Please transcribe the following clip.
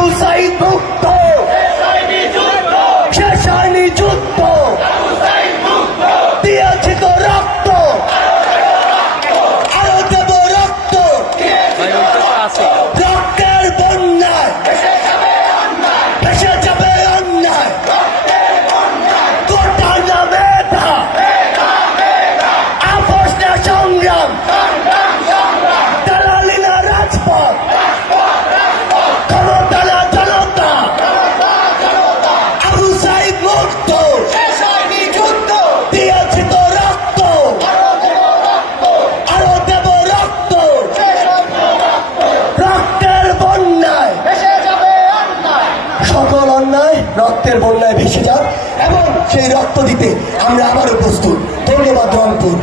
আবু সাইদ মুক্ত সে সাইনি যুদ্ধ রক্তের বন্যায় ভেসে যান এবং সেই রক্ত দিতে আমরা আবারও প্রস্তুত। ধন্যবাদ রংপুর।